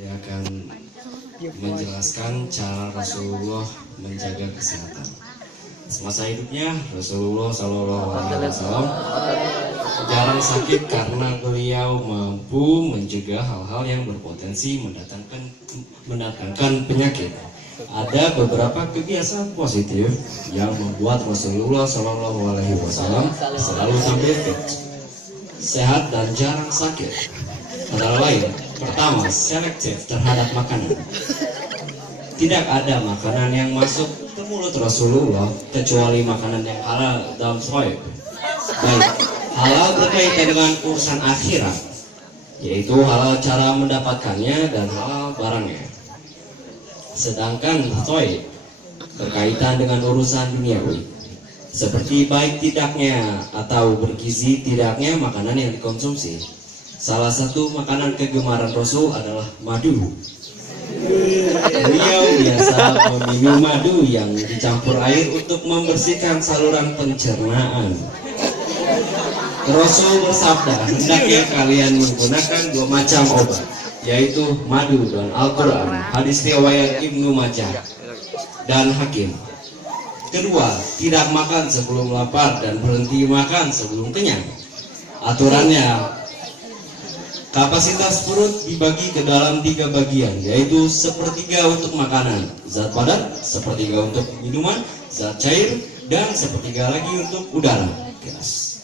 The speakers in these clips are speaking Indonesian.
Saya akan menjelaskan cara Rasulullah menjaga kesehatan. Semasa hidupnya Rasulullah SAW jarang sakit karena beliau mampu mencegah hal-hal yang berpotensi mendatangkan penyakit. Ada beberapa kebiasaan positif yang membuat Rasulullah SAW selalu tampil fit, sehat dan jarang sakit. Antara lain, pertama, selektif terhadap makanan. Tidak ada makanan yang masuk ke mulut Rasulullah kecuali makanan yang halal dalam soib. Baik, halal berkaitan dengan urusan akhirat, yaitu halal cara mendapatkannya dan halal barangnya. Sedangkan soib berkaitan dengan urusan duniawi, seperti baik tidaknya atau bergizi tidaknya makanan yang dikonsumsi. Salah satu makanan kegemaran Rasul adalah madu. Beliau biasa meminum madu yang dicampur air untuk membersihkan saluran pencernaan. Rasul bersabda, hendaknya kalian menggunakan dua macam obat, yaitu madu dan Al-Quran. Hadis riwayat Ibnu Majah dan Hakim. Kedua, tidak makan sebelum lapar dan berhenti makan sebelum kenyang. Aturannya, kapasitas perut dibagi ke dalam 3 bagian, yaitu sepertiga untuk makanan, zat padat, sepertiga untuk minuman, zat cair, dan sepertiga lagi untuk udara, gas.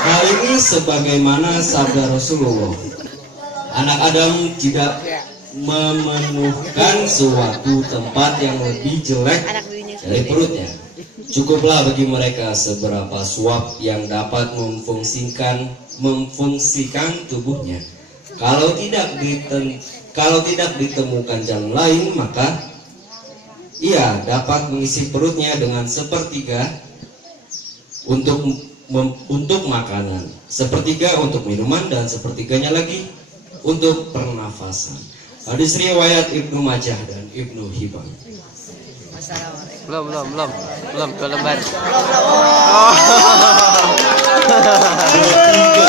Hal ini sebagaimana sabda Rasulullah, anak Adam tidak memenuhkan suatu tempat yang lebih jelek dari perutnya. Cukuplah bagi mereka seberapa suap yang dapat memfungsikan tubuhnya. Kalau tidak ditemukan jalan lain, maka ia dapat mengisi perutnya dengan sepertiga untuk makanan, sepertiga untuk minuman, dan sepertiganya lagi untuk pernafasan. Hadis riwayat Ibnu Majah dan Ibnu Hibban. Belum 2 lembar. Ketiga,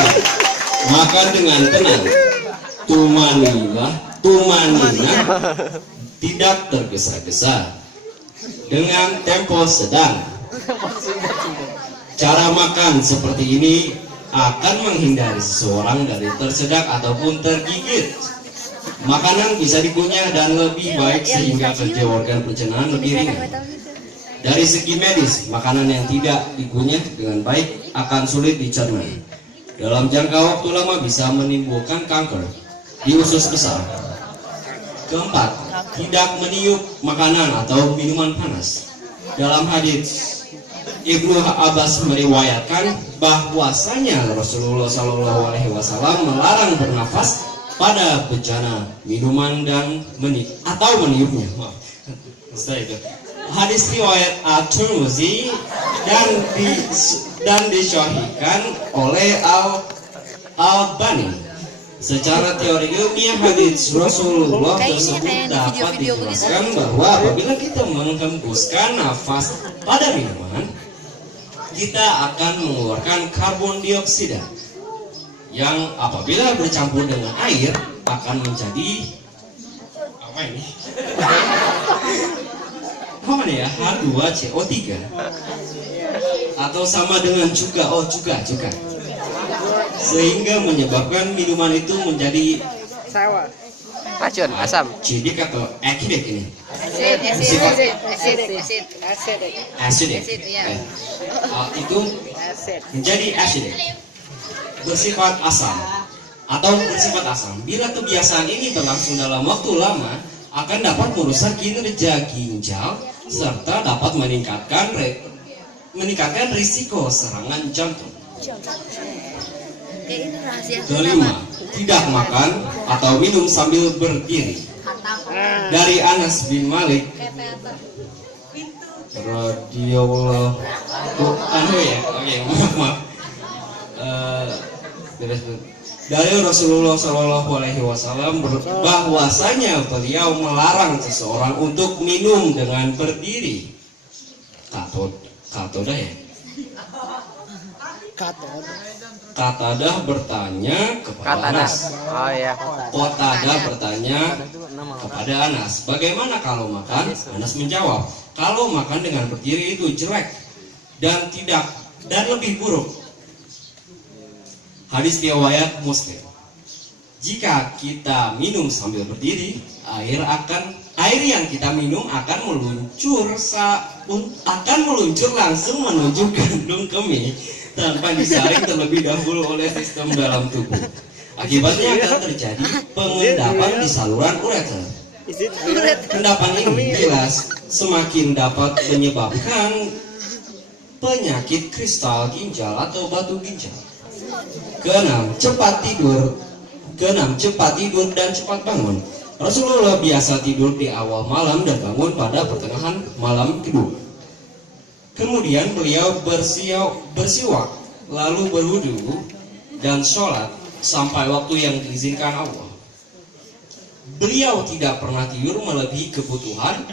makan dengan tenang, tumanina, tidak tergesa-gesa, dengan tempo sedang. Cara makan seperti ini akan menghindari seseorang dari tersedak ataupun tergigit. Makanan bisa dikunyah dan lebih baik sehingga kerja organ pencernaan lebih ringan. Dari segi medis, makanan yang tidak dikunyah dengan baik akan sulit dicerna. Dalam jangka waktu lama bisa menimbulkan kanker di usus besar. Keempat, tidak meniup makanan atau minuman panas. Dalam hadis Ibnu Abbas meriwayatkan bahwasanya Rasulullah SAW melarang bernafas pada bejana minuman dan meniupnya. Hadis riwayat At-Tirmidzi dan disahihkan oleh Al-Albani. Secara teori ilmiah, hadis Rasulullah tersebut dapat dijelaskan bahwa apabila kita menghembuskan nafas pada minuman, kita akan mengeluarkan karbon dioksida yang apabila bercampur dengan air akan menjadi apa ini? Apa nih ya? H2CO3 atau sama dengan juga sehingga menyebabkan minuman itu menjadi Racun, asam. acidic atau acidic ini? Acidic. Itu menjadi acidic, bersifat asam atau bersifat asam. Bila kebiasaan ini berlangsung dalam waktu lama, akan dapat merusak kinerja ginjal serta dapat meningkatkan risiko serangan jantung. Kelima, tidak makan atau minum sambil berdiri. Dari Anas bin Malik radhiyallahu anhu maaf. Dari Rasulullah SAW bahwasanya beliau melarang seseorang untuk minum dengan berdiri. Katoda ya? Qatadah bertanya kepada Kata Anas. Oh ya. Qatadah bertanya kepada Anas, bagaimana kalau makan? Anas menjawab, kalau makan dengan berdiri itu jelek dan lebih buruk. Hadis riwayat Muslim. Jika kita minum sambil berdiri, air yang kita minum akan meluncur langsung menuju kandung kemih tanpa disaring terlebih dahulu oleh sistem dalam tubuh. Akibatnya akan terjadi pengendapan di saluran ureter. Endapan ini jelas semakin dapat menyebabkan penyakit kristal ginjal atau batu ginjal. Keenam, cepat tidur dan cepat bangun. Rasulullah biasa tidur di awal malam dan bangun pada pertengahan malam kedua. Kemudian beliau bersiwak, lalu berwudu dan sholat sampai waktu yang diizinkan Allah. Beliau tidak pernah tidur melebihi kebutuhan,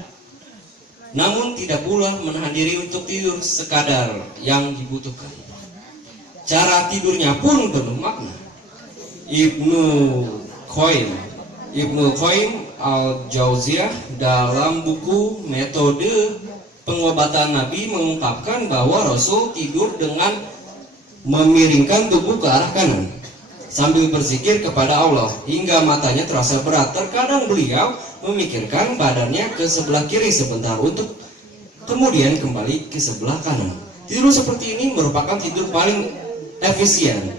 namun tidak pula menahan diri untuk tidur sekadar yang dibutuhkan. Cara tidurnya pun penuh makna. Ibnu Qayyim al-Jauziyah dalam buku Metode Pengobatan Nabi mengungkapkan bahwa Rasul tidur dengan memiringkan tubuh ke arah kanan sambil berzikir kepada Allah hingga matanya terasa berat. Terkadang beliau memikirkan badannya ke sebelah kiri sebentar untuk kemudian kembali ke sebelah kanan. Tidur seperti ini merupakan tidur paling efisien.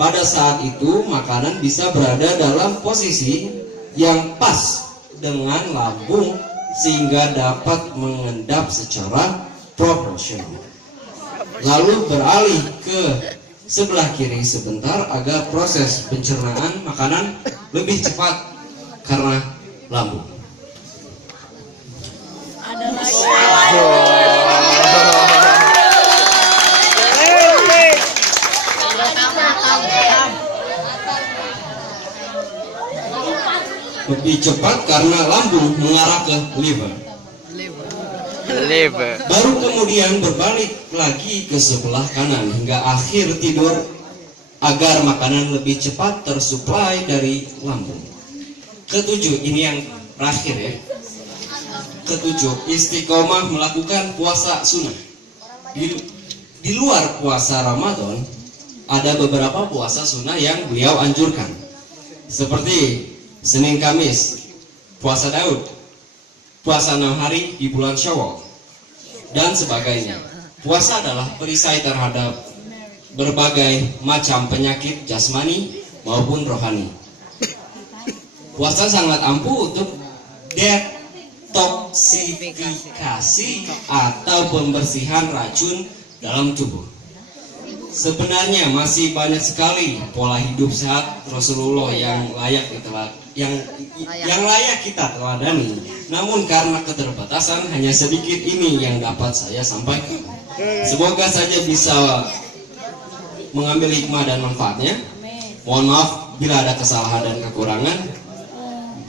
Pada saat itu makanan bisa berada dalam posisi yang pas dengan lambung sehingga dapat mengendap secara proporsional. Lalu beralih ke sebelah kiri sebentar agar proses pencernaan makanan lebih cepat karena lambung. Lebih cepat karena lambung mengarah ke liver. Baru kemudian berbalik lagi ke sebelah kanan hingga akhir tidur agar makanan lebih cepat tersuplai dari lambung. Ketujuh, ini yang terakhir ya. Ketujuh, istiqomah melakukan puasa sunnah. Di luar puasa Ramadan ada beberapa puasa sunnah yang beliau anjurkan, seperti Senin Kamis, puasa Daud, puasa 6 hari di bulan Syawal, dan sebagainya. Puasa adalah perisai terhadap berbagai macam penyakit jasmani maupun rohani. Puasa sangat ampuh untuk detoksifikasi atau pembersihan racun dalam tubuh. Sebenarnya masih banyak sekali pola hidup sehat Rasulullah yang layak kita teladani. Namun karena keterbatasan hanya sedikit ini yang dapat saya sampaikan. Semoga saja bisa mengambil hikmah dan manfaatnya. Mohon maaf bila ada kesalahan dan kekurangan.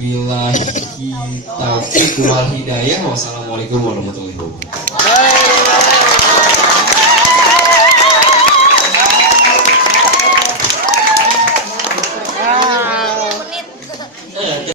Billahi taufiq wal hidayah. Wassalamualaikum warahmatullahi wabarakatuh.